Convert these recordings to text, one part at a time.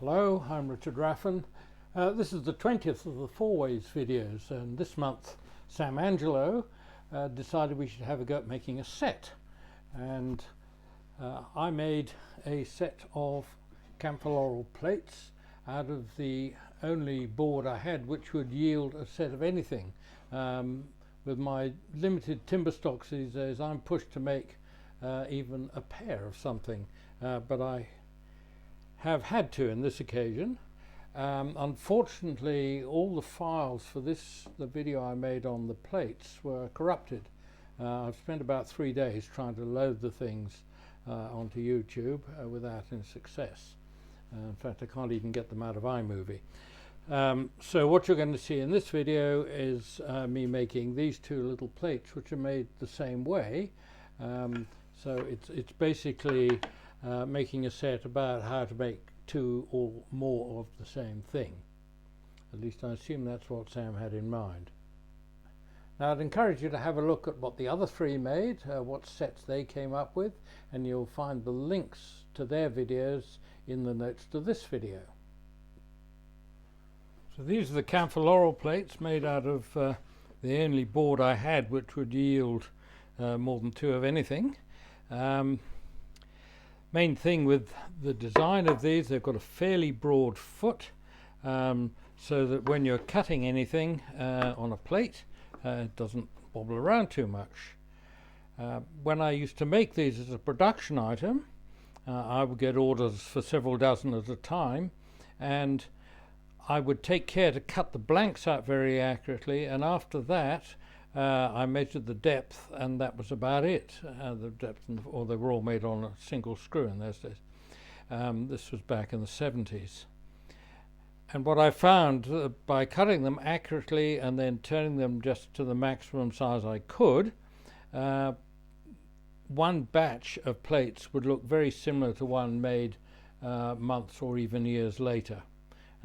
Hello, I'm Richard Raffan. This is the 20th of the Four Ways videos, and this month Sam Angelo decided we should have a go at making a set, and I made a set of camphor laurel plates out of the only board I had which would yield a set of anything. With my limited timber stocks these days, I'm pushed to make even a pair of something, but I have had to in this occasion. Unfortunately, all the files for the video I made on the plates were corrupted. I've spent about 3 days trying to load the things onto YouTube without any success. In fact, I can't even get them out of iMovie. So what you're going to see in this video is me making these two little plates, which are made the same way. So it's basically making a set about how to make two or more of the same thing. At least I assume that's what Sam had in mind. Now I'd encourage you to have a look at what the other three made, what sets they came up with, and you'll find the links to their videos in the notes to this video. So these are the camphor laurel plates made out of the only board I had which would yield more than two of anything. Main thing with the design of these, they've got a fairly broad foot, so that when you're cutting anything on a plate, it doesn't wobble around too much. When I used to make these as a production item, I would get orders for several dozen at a time, and I would take care to cut the blanks out very accurately, and after that I measured the depth, and that was about it. The depth, or they were all made on a single screw in those days. This was back in the 70s. And what I found by cutting them accurately and then turning them just to the maximum size I could, one batch of plates would look very similar to one made months or even years later.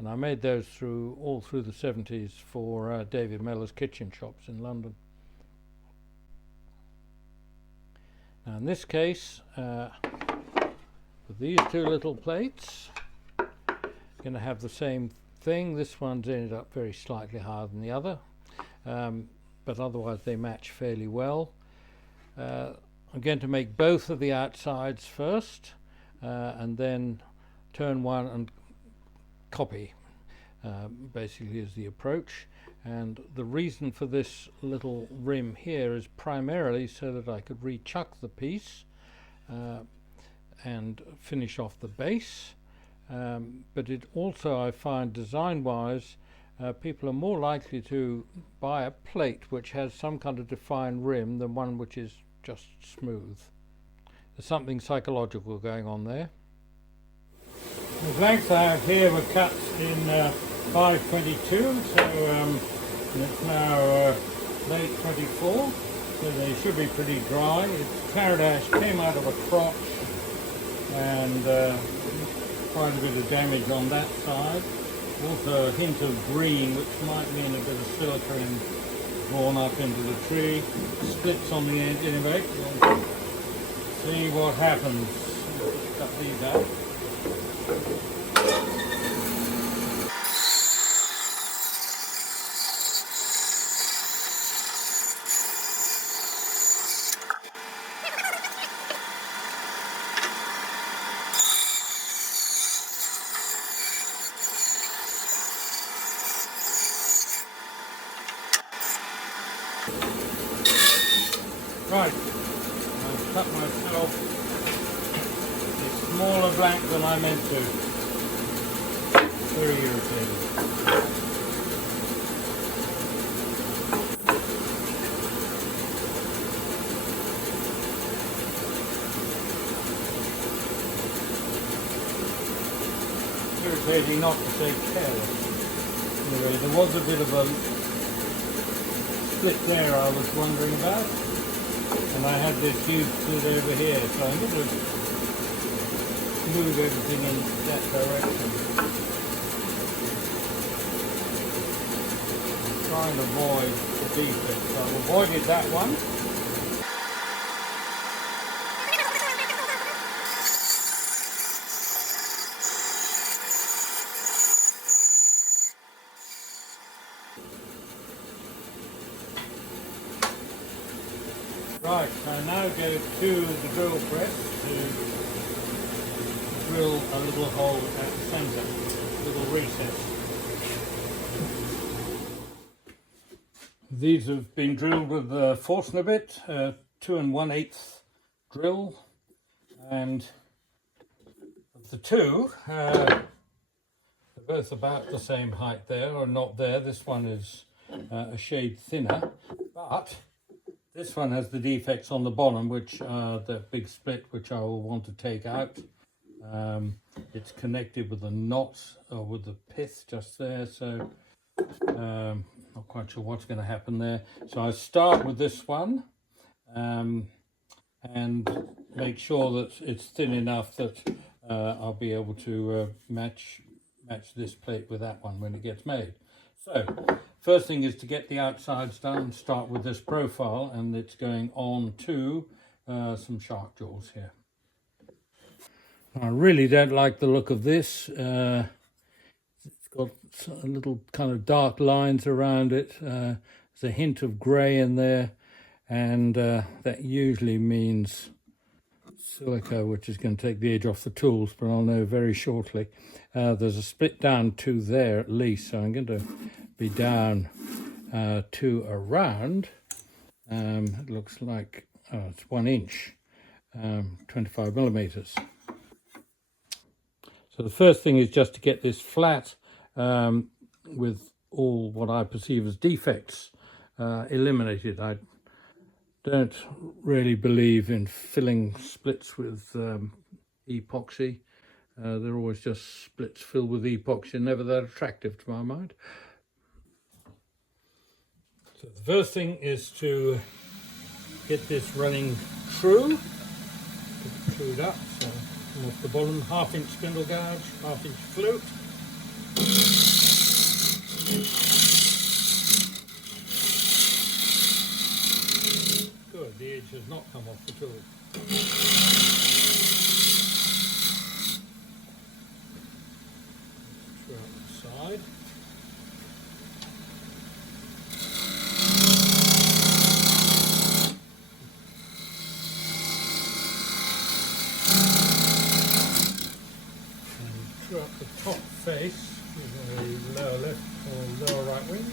And I made those all through the 70s for David Mellor's kitchen shops in London. Now in this case, with these two little plates, going to have the same thing. This one's ended up very slightly higher than the other, but otherwise they match fairly well. I'm going to make both of the outsides first, and then turn one and copy, basically is the approach. And the reason for this little rim here is primarily so that I could rechuck the piece and finish off the base. But it also, I find, design-wise, people are more likely to buy a plate which has some kind of defined rim than one which is just smooth. There's something psychological going on there. The blanks I have here were cut in 522, so it's now late 24, so they should be pretty dry. It's carrot ash, came out of a crotch, and quite a bit of damage on that side. Also a hint of green, which might mean a bit of silica drawn up into the tree. Splits on the end anyway. We'll see what happens. Let's cut these out. Right, I've cut myself a smaller blank than I meant to. Very irritating. Irritating, not to say careless. Anyway, there was a bit of a split there I was wondering about. And I had this huge split over here, so I'm going to move everything in that direction. I'm trying to avoid the defect, so I've avoided that one. Right, I now go to the drill press to drill a little hole at the centre, a little recess. These have been drilled with the Forstner bit, 2 1/8 drill, and of the two, they're both about the same height there, or not there. This one is a shade thinner, but this one has the defects on the bottom, which are the big split, which I will want to take out. It's connected with a knot or with the pith just there, so not quite sure what's going to happen there. So I start with this one and make sure that it's thin enough that I'll be able to match this plate with that one when it gets made. So first thing is to get the outsides done. Start with this profile, and it's going on to some shark jaws here. I really don't like the look of this. It's got a little kind of dark lines around it. There's a hint of grey in there, and that usually means silica, which is going to take the edge off the tools, but I'll know very shortly. There's a split down to there at least, so I'm going to be down to around, it looks like it's 1 inch, 25 millimeters. So the first thing is just to get this flat with all what I perceive as defects eliminated. I don't really believe in filling splits with epoxy. They're always just splits filled with epoxy, never that attractive to my mind. So the first thing is to get this running true. Get it trued up. So off the bottom, 1/2 inch spindle gouge, 1/2 inch flute. Good, the edge has not come off the tool. Screw up the side. Up the top face with a lower left or lower right wing.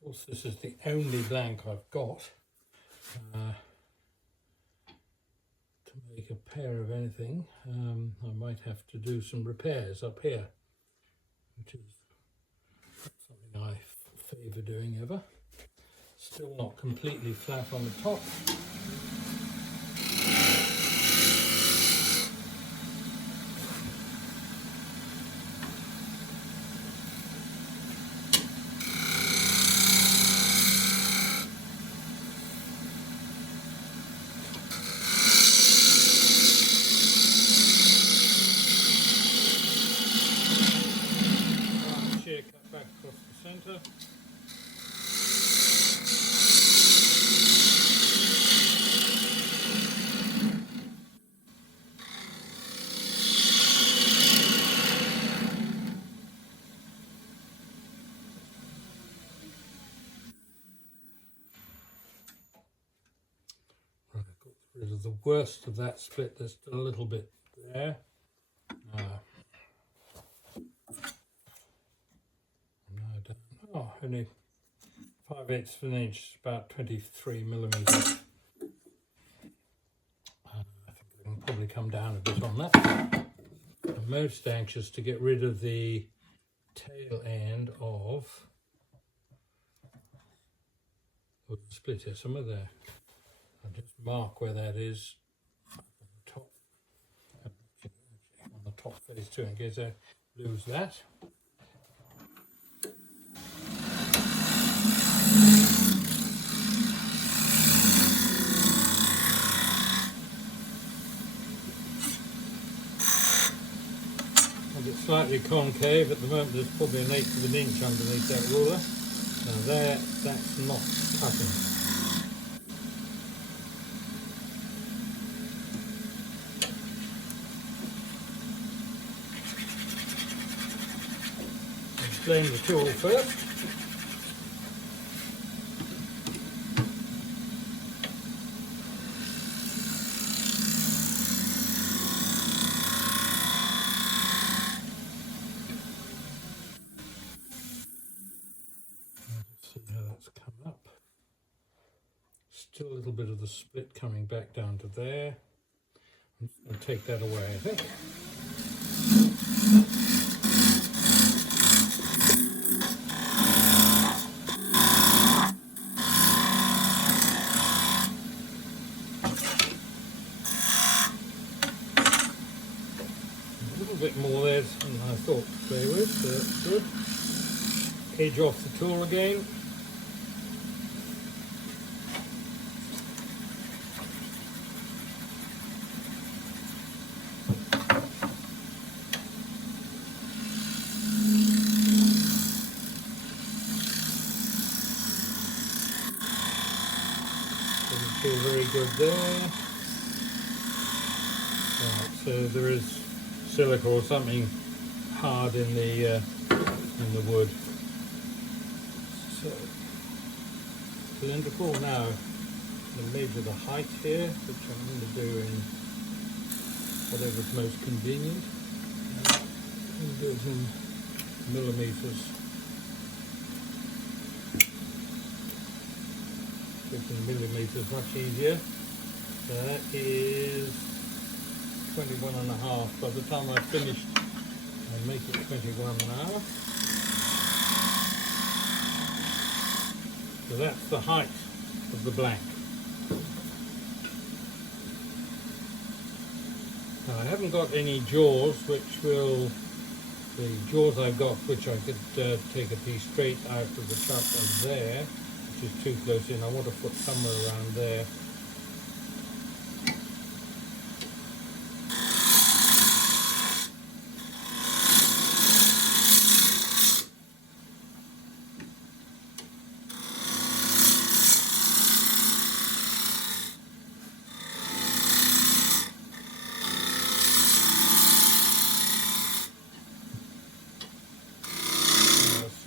Because this is the only blank I've got, to make a pair of anything, I might have to do some repairs up here, which is something I favour doing ever. Still not completely flat on the top. Rid of the worst of that split. There's still a little bit there. Only 5/8 of an inch, about 23 millimeters. I think I can probably come down a bit on that. I'm most anxious to get rid of the tail end of the split here, somewhere there. I'll just mark where that is on the top, on the top face too, in case I lose that. It's slightly concave at the moment. There's probably 1/8 of an inch underneath that ruler. Now there, that's not cutting. Explain the tool first. Still a little bit of the split coming back down to there. I'll take that away, I think. A little bit more there than I thought they would, so that's good. Edge off the tool again. Feel very good there. Right, so there is silica or something hard in the wood. So cylindrical. Now I'm going to measure the height here, which I'm going to do in whatever's most convenient. I'm going to do it in millimeters. In millimeters, much easier. So that is 21.5. By the time I've finished, I'll make it 21.5. So that's the height of the blank. Now I haven't got any jaws, the jaws I've got, which I could take a piece straight out of the chuck of there, which is too close in. I want to put somewhere around there.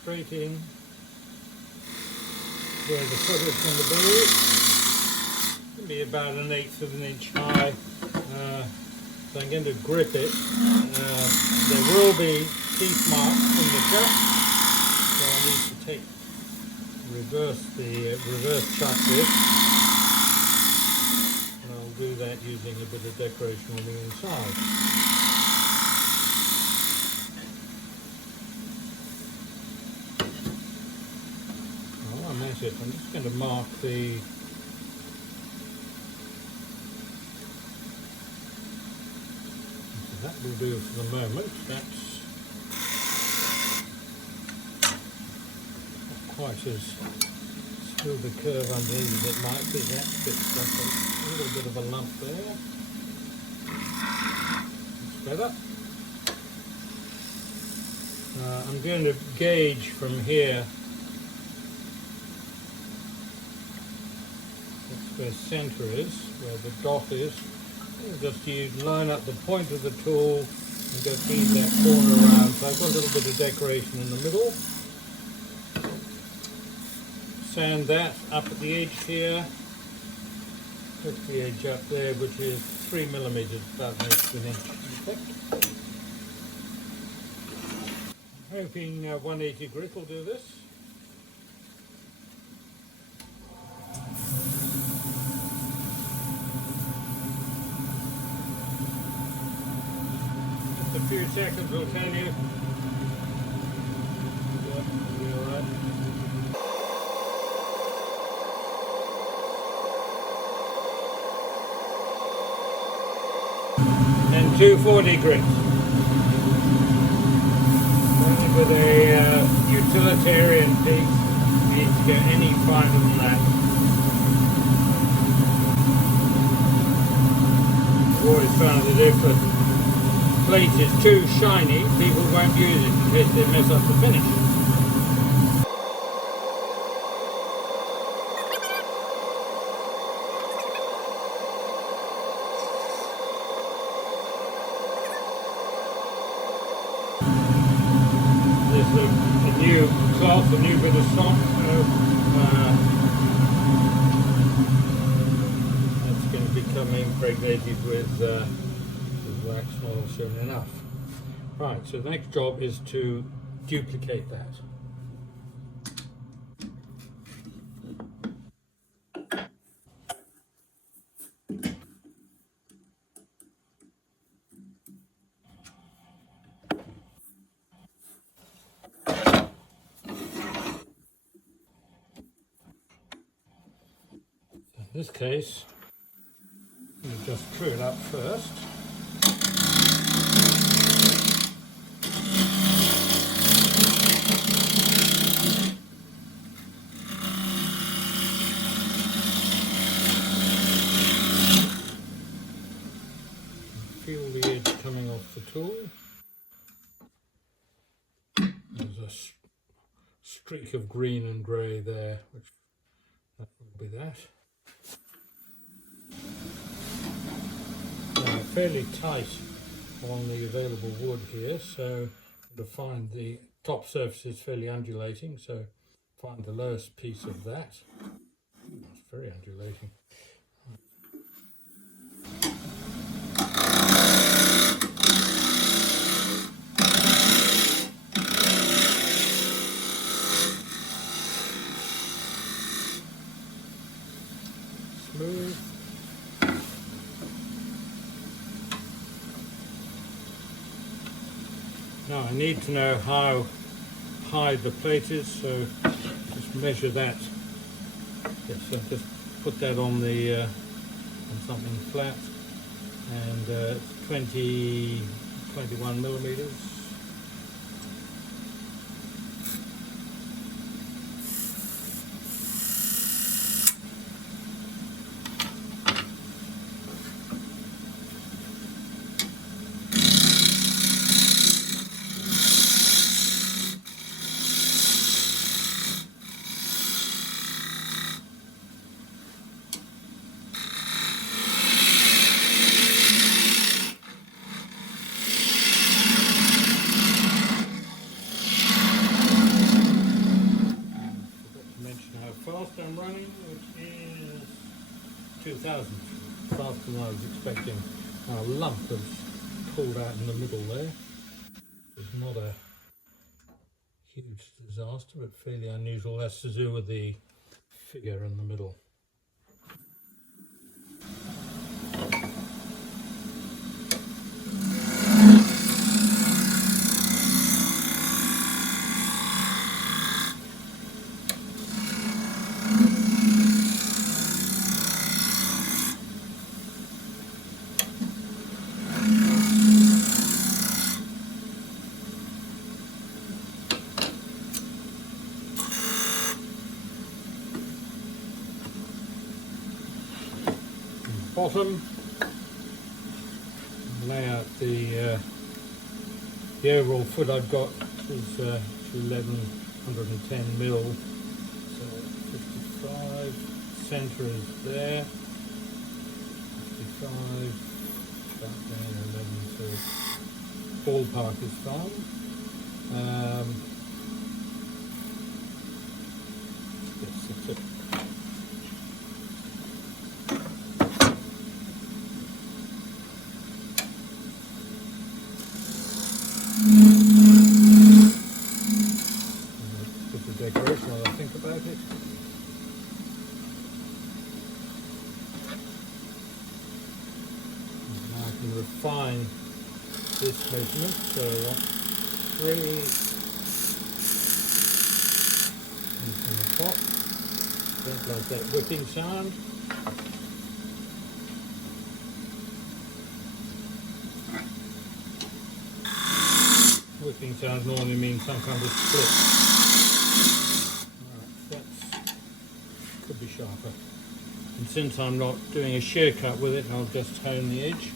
Straight in where the foot is going to be. It'll be about 1/8 of an inch high. So I'm going to grip it. There will be teeth marks in the chuck, so I need to reverse chuck this. And I'll do that using a bit of decoration on the inside. I'm just going to mark the that will do for the moment. That's not quite as smooth a curve underneath as it might be. That fits like a little bit of a lump there. That's better. I'm going to gauge from here. Where center is, where the dot is, and just line up the point of the tool and just ease that corner around. So I've got a little bit of decoration in the middle. Sand that up at the edge here. Put the edge up there, which is 3 millimeters, about 1/8 inch. I'm hoping 180 grit will do this. A few seconds will tell you. Yeah, it'll be alright. And 240 grit. Only with a utilitarian piece, you need to go any finer than that. I've always found it different. plate is too shiny, people won't use it in case they mess up the finish. There's a new cloth, a new bit of stock, so that's going to become impregnated with wax oil soon enough. Right, so the next job is to duplicate that. In this case, you just screw it up first. Feel the edge coming off the tool. There's a streak of green and grey there, which that will be that. Now, fairly tight on the available wood here, so to find the top surface is fairly undulating, so find the lowest piece of that. It's very undulating. Smooth. Now I need to know how high the plate is, so just measure that. Yes, so just put that on the on something flat, and 21 millimeters. I'm running, which is 2000, faster than I was expecting. A lump has pulled out in the middle there. It's not a huge disaster, but fairly unusual. That's to do with the figure in the middle. Bottom, lay out the overall foot I've got is 1110 mil, so 55, centre is there, 55, back down 11, so ballpark is fine. Yes, that's it. Decoration while I think about it. Now I can refine this measurement, so that's 3 from the top. Don't like that whipping sound. Whipping sound normally means some kind of split. Could be sharper, and since I'm not doing a shear cut with it, I'll just hone the edge.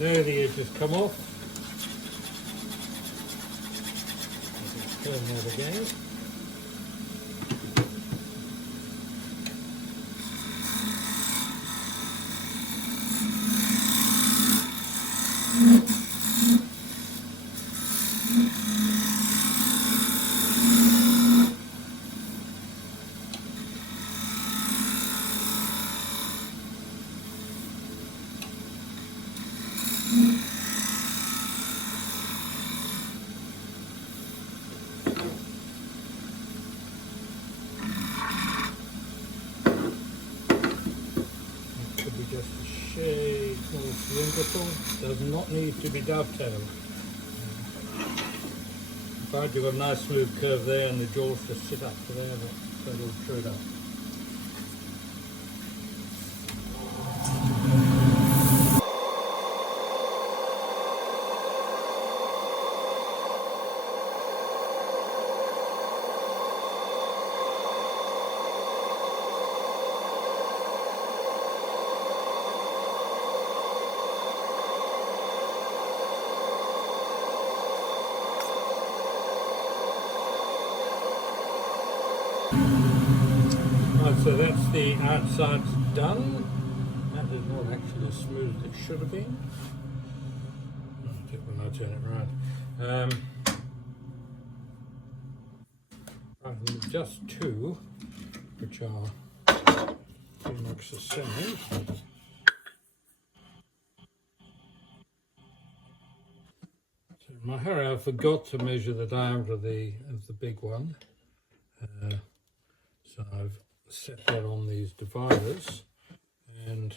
Now the edges come off. Turn that again. Just a shade more cylindrical, does not need to be dovetailed. But you've got a nice smooth curve there and the jaws just sit up to there, but that'll true it up. Right, so that's the outside's done. That is not actually as smooth as it should have been. I'll do it when I turn it right. Right, just two, which are pretty much the same. So in my hurry, I forgot to measure the diameter of the big one. So I've set that on these dividers, and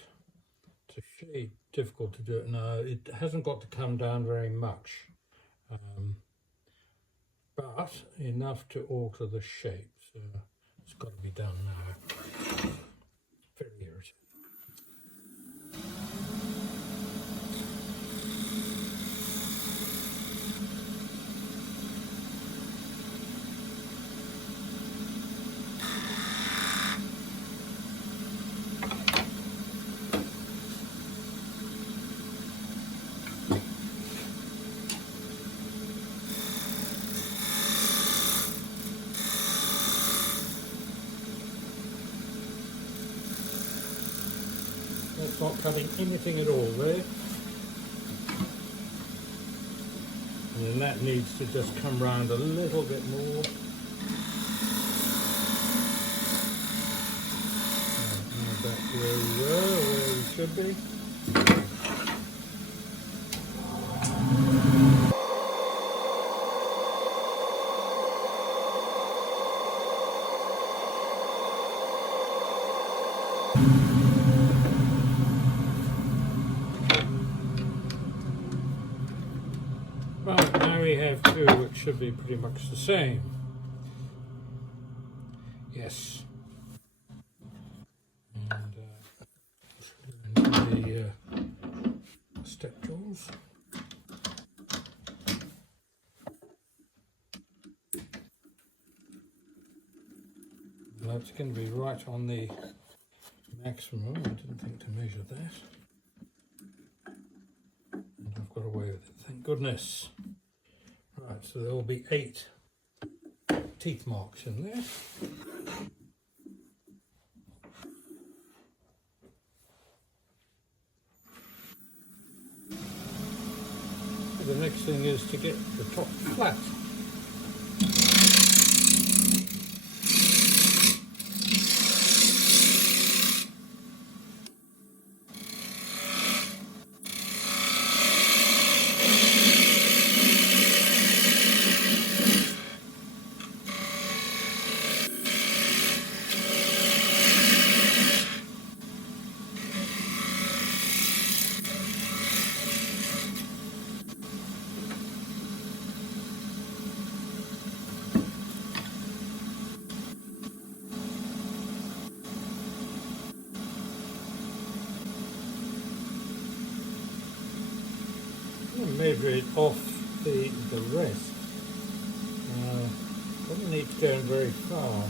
it's a shade difficult to do it now. It hasn't got to come down very much, but enough to alter the shape. So it's got to be done now. Very irritating. That's not cutting anything at all there. And then that needs to just come round a little bit more. Now back where we were, where we should be. Right, now we have two which should be pretty much the same. Yes. And the step jaws. That's going to be right on the maximum. I didn't think to measure that. And I've got away with it, thank goodness. Right, so there will be 8 teeth marks in there. The next thing is to get the top flat. Measure it off the rest. Doesn't need to go in very far.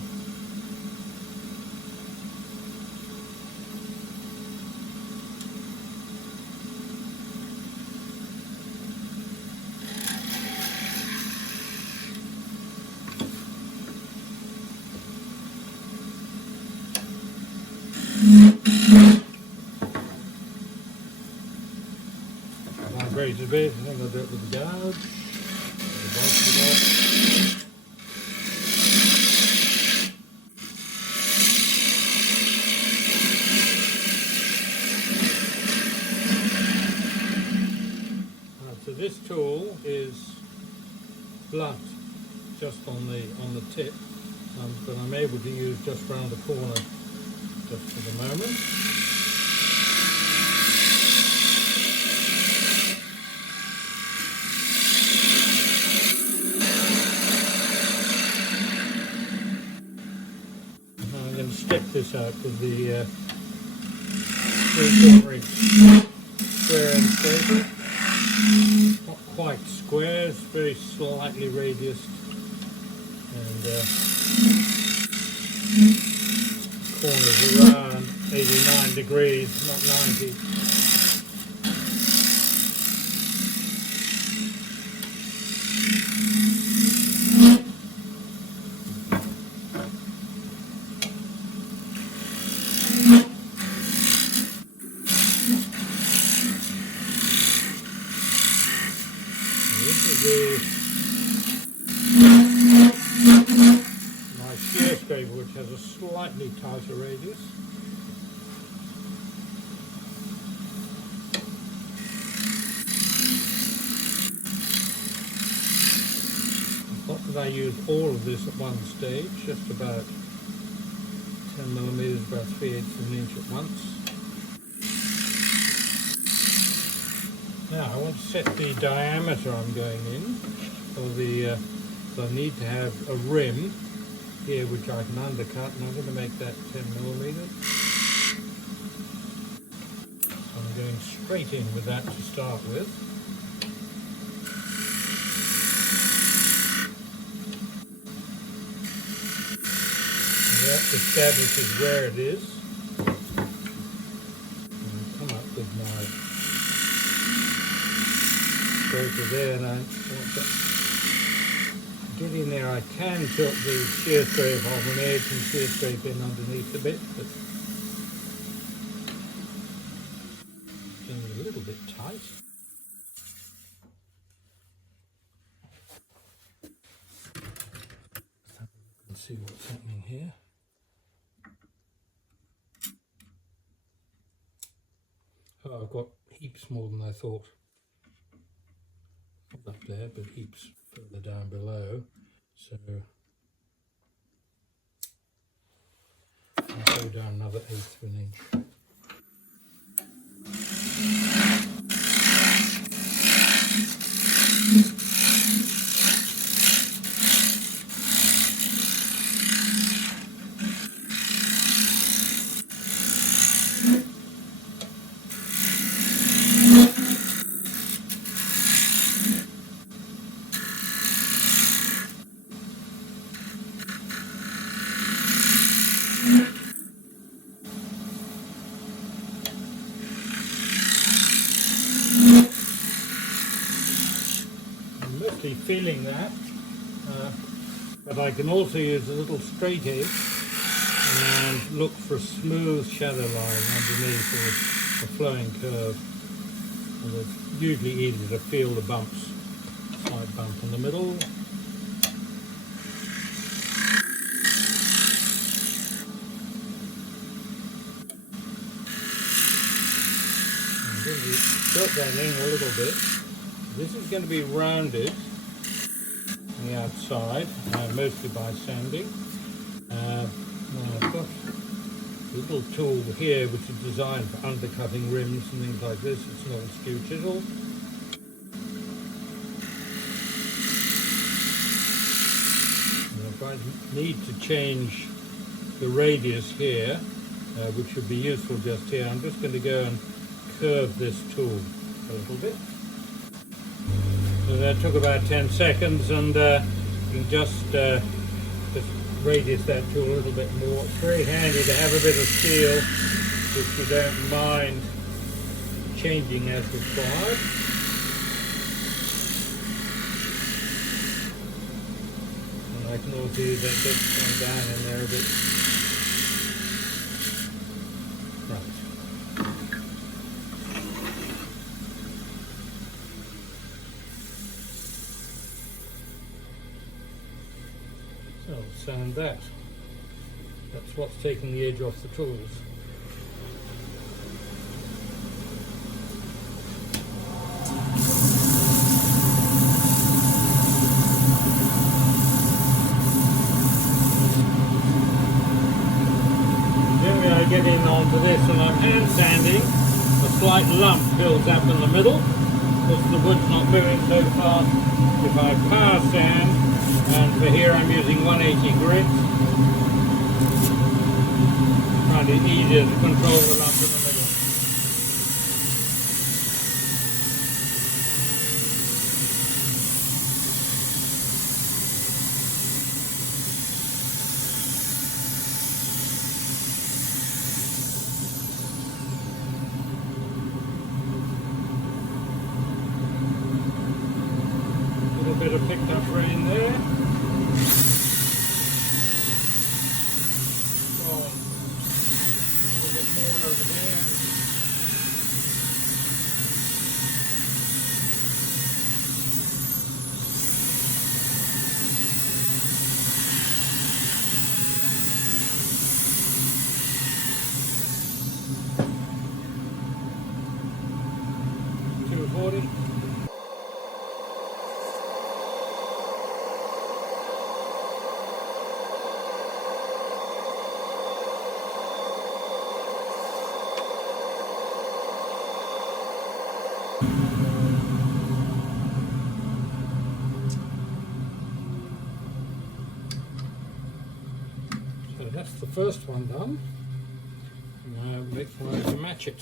deviates a bit. I think I'll do it with the gouge. So this tool is blunt just on the tip, but I'm able to use just round the corner just for the moment. I'm going to stick this out with the 3/4 square end scraper. Not quite square, it's very slightly radiused, and corners around 89 degrees, not 90. My shear scraper, which has a slightly tighter radius. Not that I use all of this at one stage, just about 10 millimeters, about 3/8 of an inch at once. Now I want to set the diameter I'm going in, for so I need to have a rim here which I can undercut, and I'm going to make that 10 millimeters. So I'm going straight in with that to start with. And that establishes where it is. And come up with my scraper there, and I want to get in there. I can tilt the shear scrape off an edge and shear scrape in underneath a bit, but it's getting a little bit tight. Let's see what's happening here. Oh, I've got heaps more than I thought. Not up there, but heaps further down below. So I'll go down another 1/8 of an inch. Feeling that, but I can also use a little straight edge and look for a smooth shadow line underneath, or a flowing curve, and it's usually easy to feel the bumps, slight bump in the middle. I'm going to tilt that in a little bit. This is going to be rounded on the outside, mostly by sanding. Now I've got a little tool here which is designed for undercutting rims and things like this. It's an old skew chisel. And if I need to change the radius here, which would be useful just here, I'm just going to go and curve this tool a little bit. So that took about 10 seconds, and you can just radius that tool a little bit more. It's very handy to have a bit of steel if you don't mind changing as required. And I can also use that bit to come down in there a bit. Right. sand that. That's what's taking the edge off the tools. Then we are getting onto this, and I'm hand sanding. A slight lump builds up in the middle because the wood's not moving so fast. If I power sand, and for here I'm using 180 grit, find it easier to control the lump in the middle. Bit of picked up rain there. So, a little bit more over there. $240. So that's the first one done. Now let's try to match it.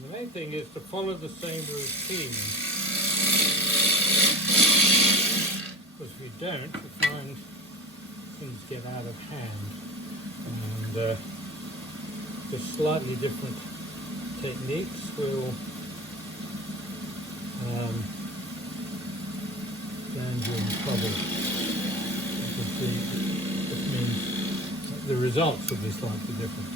The main thing is to follow the same routine, because if you don't, you find things get out of hand, and just slightly different techniques will land you in trouble. This means the results will be slightly different.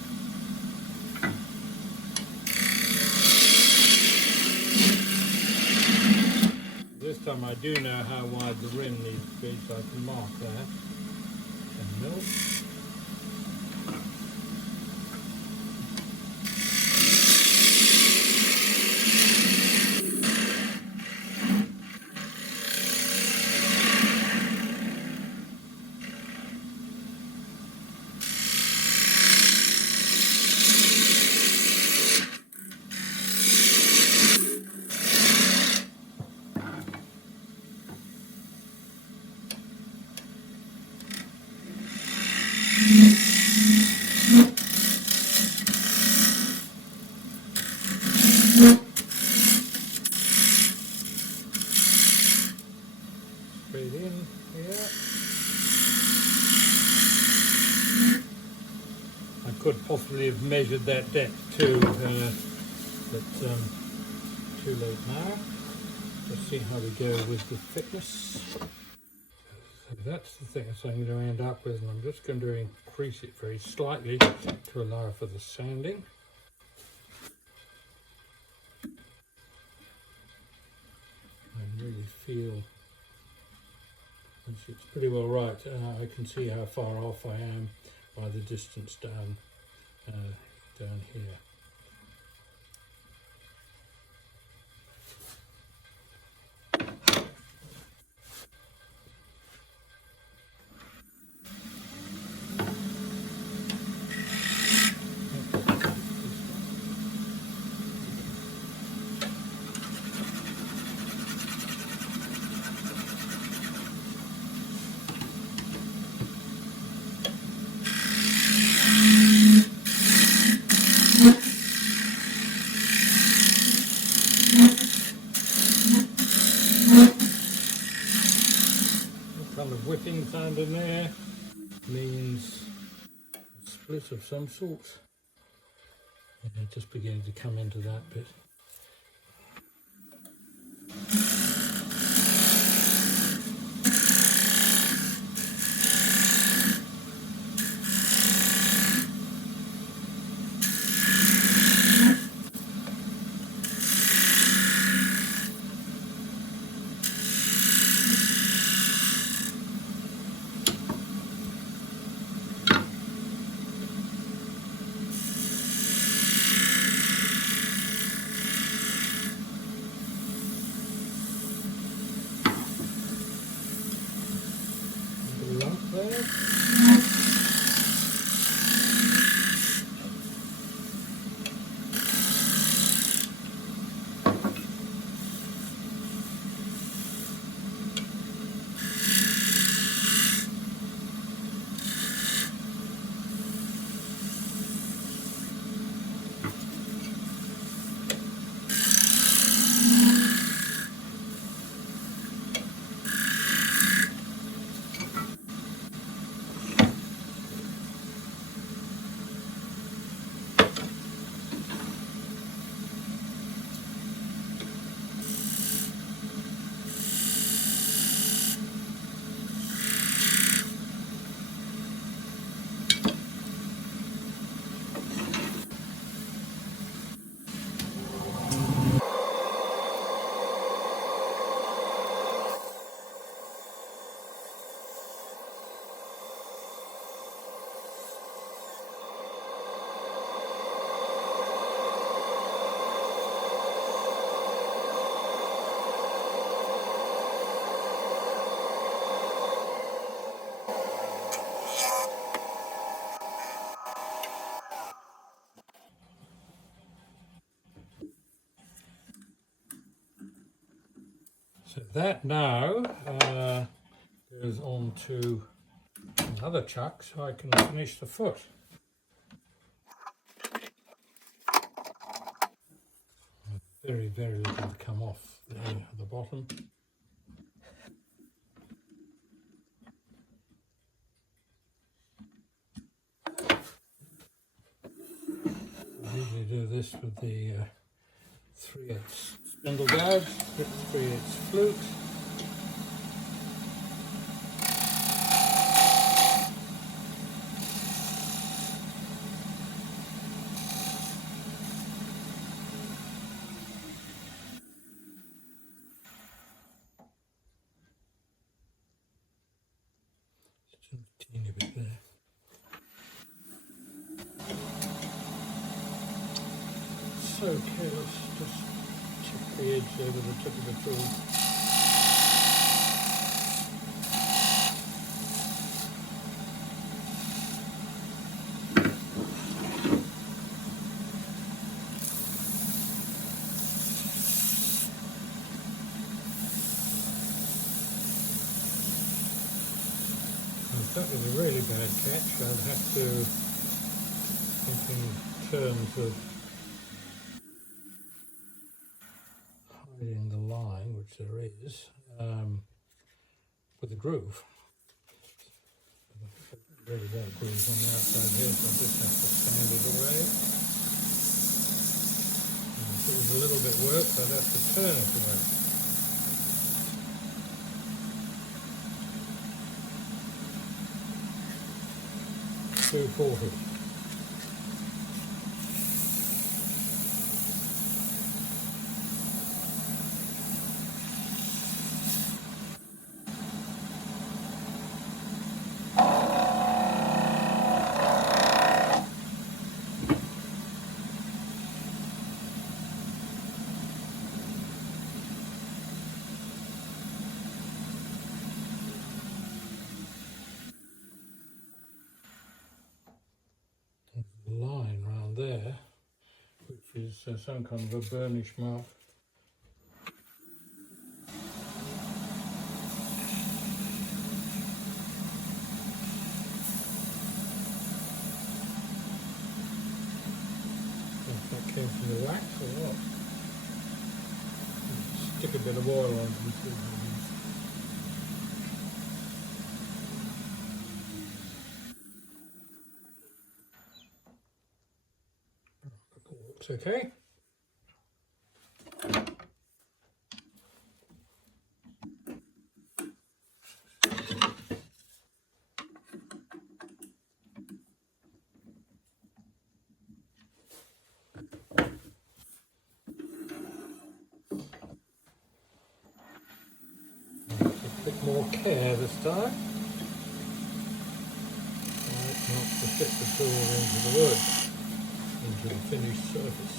This time I do know how wide the rim needs to be, so I can mark that. 10 mil. Straight in here. I could possibly have measured that depth too, but too late now. Let's see how we go with the thickness. So that's the thickness I'm going to end up with, and I'm just going to increase it very slightly to allow for the sanding. I really feel it's pretty well right. I can see how far off I am by the distance down here. Kind of whipping sound in there means a split of some sort. And just beginning to come into that bit. there. So that now goes on to another chuck so I can finish the foot. Very, very little to come off there at the bottom. I usually do this with the 3/8 spindle gouge, 3/8 flukes. Just a teeny bit there. It's so careless, just chip the edge over the tip of the tool. If that was a really bad catch, I'd have to think in terms of hiding the line, which there is, with a groove. I've really got a groove on the outside here, so I just have to sand it away. And if it was a little bit worse, I'd have to turn it away. 240. Line round there, which is some kind of a burnish mark. If that came from the wax or what? Stick a bit of oil on it and see what it is. Looks okay. A bit more care this time. Not to fit the tool into the wood, into the finished surface.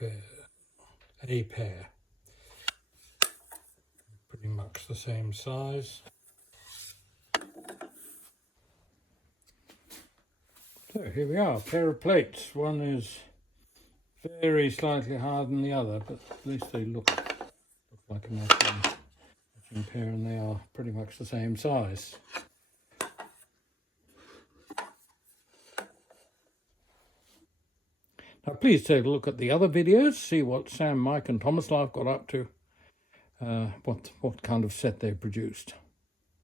a pair. Pretty much the same size. So here we are, a pair of plates. One is very slightly higher than the other, but at least they look like a matching pair, and they are pretty much the same size. Now please take a look at the other videos, see what Sam, Mike and Tomislav got up to, what kind of set they produced.